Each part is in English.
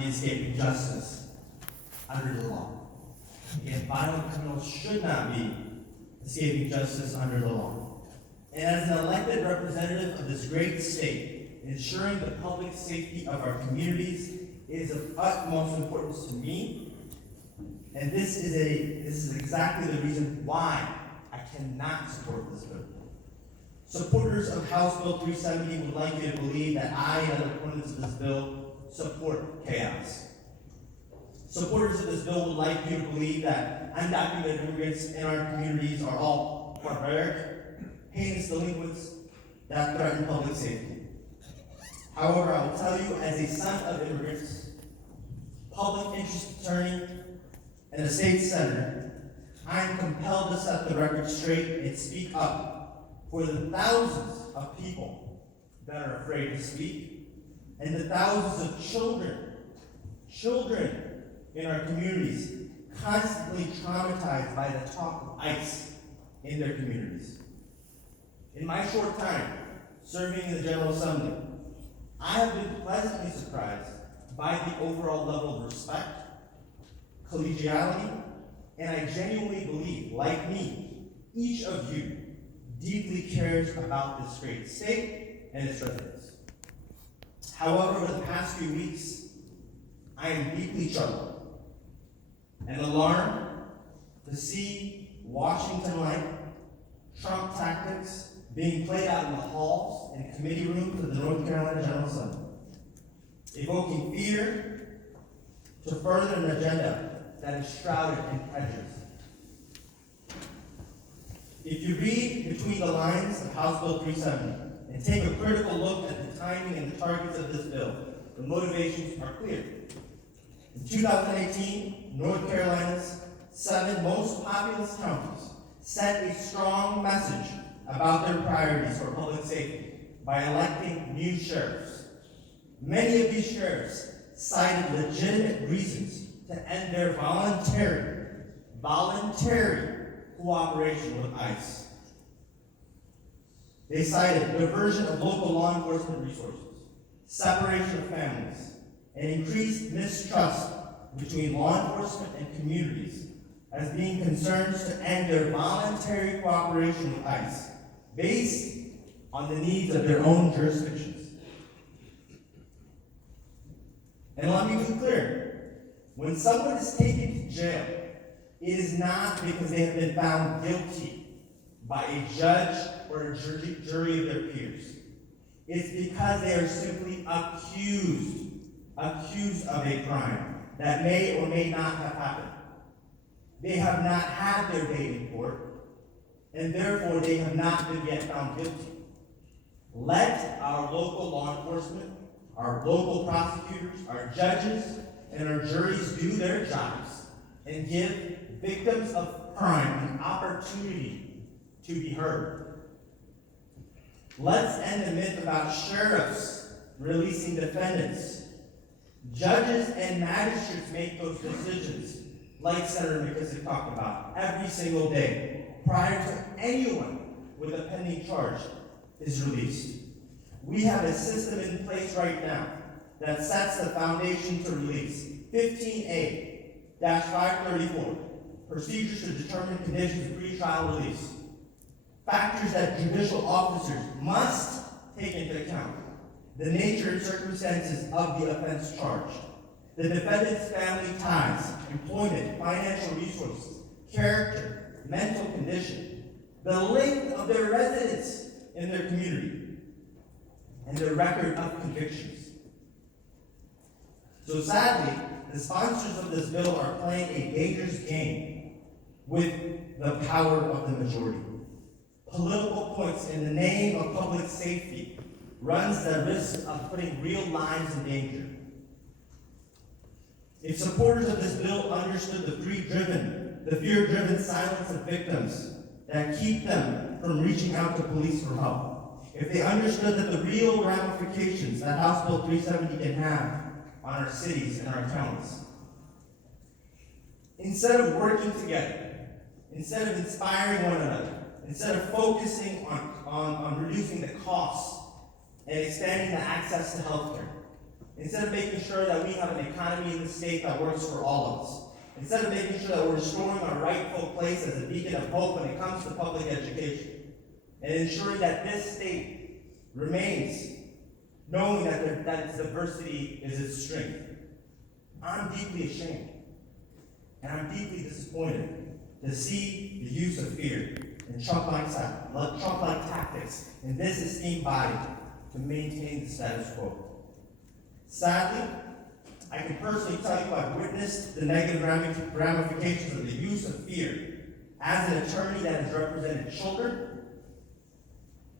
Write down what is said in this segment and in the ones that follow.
be escaping justice under the law. Again, violent criminals should not be escaping justice under the law. And as an elected representative of this great state, ensuring the public safety of our communities is of utmost importance to me. And this is exactly the reason why I cannot support this bill. Supporters of House Bill 370 would like you to believe that I and other opponents of this bill support chaos. Supporters of this bill would like you to believe that undocumented immigrants in our communities are all barbaric, heinous delinquents that threaten public safety. However, I will tell you, as a son of immigrants, public interest attorney, and a state senator, I am compelled to set the record straight and speak up for the thousands of people that are afraid to speak, and the thousands of children in our communities constantly traumatized by the talk of ICE in their communities. In my short time serving in the General Assembly, I have been pleasantly surprised by the overall level of respect, collegiality, and I genuinely believe, like me, each of you deeply cares about this great state and its residents. However, over the past few weeks, I am deeply troubled and alarmed to see Washington-like Trump tactics being played out in the halls and committee rooms of the North Carolina General Assembly, evoking fear to further an agenda that is shrouded in prejudice. If you read between the lines of House Bill 370 and take a critical look at the timing and the targets of this bill, the motivations are clear. In 2018, North Carolina's 7 most populous counties sent a strong message about their priorities for public safety by electing new sheriffs. Many of these sheriffs cited legitimate reasons to end their voluntary cooperation with ICE. They cited diversion of local law enforcement resources, separation of families, and increased mistrust between law enforcement and communities as being concerns to end their voluntary cooperation with ICE based on the needs of their own jurisdictions. And let me be clear, when someone is taken to jail, it is not because they have been found guilty by a judge or a jury of their peers. It's because they are simply accused of a crime that may or may not have happened. They have not had their day in court, and therefore they have not been yet found guilty. Let our local law enforcement, our local prosecutors, our judges, and our juries do their jobs and give victims of crime an opportunity to be heard. Let's end the myth about sheriffs releasing defendants. Judges and magistrates make those decisions, like Senator McKissick talked about, every single day, prior to anyone with a pending charge is released. We have a system in place right now that sets the foundation to release. 15A-534, procedures to determine conditions of pretrial release. Factors that judicial officers must take into account: the nature and circumstances of the offense charged, the defendant's family ties, employment, financial resources, character, mental condition, the length of their residence in their community, and their record of convictions. So sadly, the sponsors of this bill are playing a dangerous game with the power of the majority. Political points in the name of public safety runs the risk of putting real lives in danger. If supporters of this bill understood the fear-driven silence of victims that keep them from reaching out to police for help, if they understood that the real ramifications that House Bill 370 can have on our cities and our counties, instead of working together, instead of inspiring one another, instead of focusing on reducing the costs and expanding the access to healthcare, Instead of making sure that we have an economy in the state that works for all of us. Instead of making sure that we're restoring our rightful place as a beacon of hope when it comes to public education. And ensuring that this state remains knowing that its diversity is its strength. I'm deeply ashamed. And I'm deeply disappointed to see the use of fear and Trump-like tactics in this esteemed body to maintain the status quo. Sadly, I can personally tell you I've witnessed the negative ramifications of the use of fear as an attorney that has represented children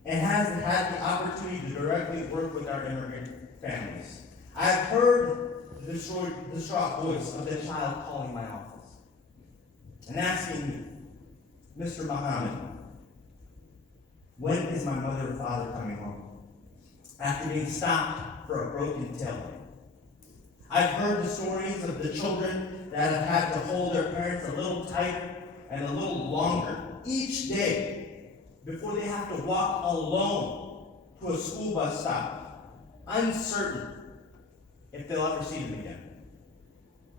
and has had the opportunity to directly work with our immigrant families. I have heard the distraught voice of the child calling my office and asking me, Mr. Mohammed, when is my mother and father coming home? After being stopped for a broken taillight. I've heard the stories of the children that have had to hold their parents a little tighter and a little longer each day before they have to walk alone to a school bus stop, uncertain if they'll ever see them again.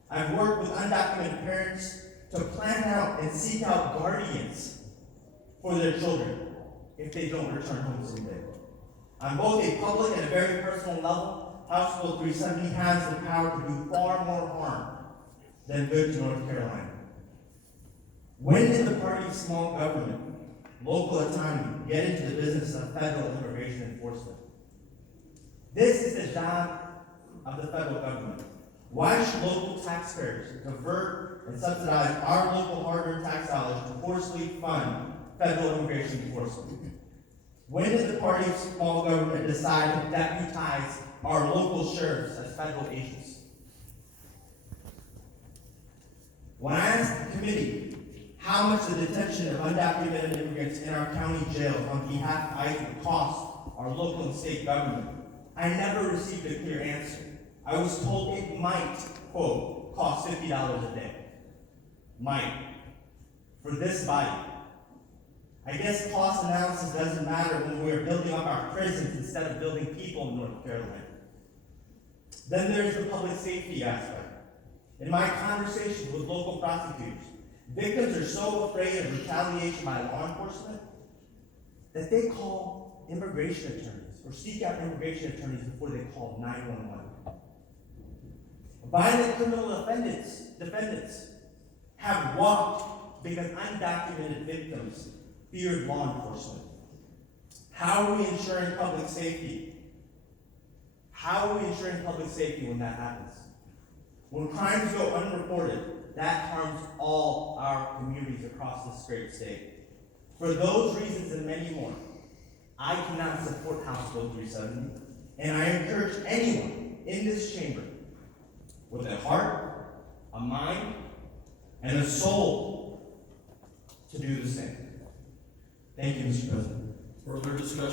I've worked with undocumented parents to plan out and seek out guardians for their children if they don't return home someday. On both a public and a very personal level, House Bill 370 has the power to do far more harm than good to North Carolina. When did the party of small government, local autonomy, get into the business of federal immigration enforcement? This is the job of the federal government. Why should local taxpayers divert and subsidize our local hard-earned tax dollars to forcibly fund federal immigration enforcement? When did the party of small government decide to deputize our local sheriffs as federal agents? When I asked the committee how much the detention of undocumented immigrants in our county jails on behalf of ICE would cost our local and state government, I never received a clear answer. I was told it might, quote, cost $50 a day. Might. For this body. I guess cost analysis doesn't matter when we are building up our prisons instead of building people in North Carolina. Then there's the public safety aspect. In my conversations with local prosecutors, victims are so afraid of retaliation by law enforcement that they call immigration attorneys or seek out immigration attorneys before they call 911. Violent criminal defendants have walked because undocumented victims feared law enforcement. How are we ensuring public safety? How are we ensuring public safety when that happens? When crimes go unreported, that harms all our communities across this great state. For those reasons and many more, I cannot support House Bill 370, and I encourage anyone in this chamber with a heart, a mind, and a soul to do the same. Thank you, Mr. President. Further discussion?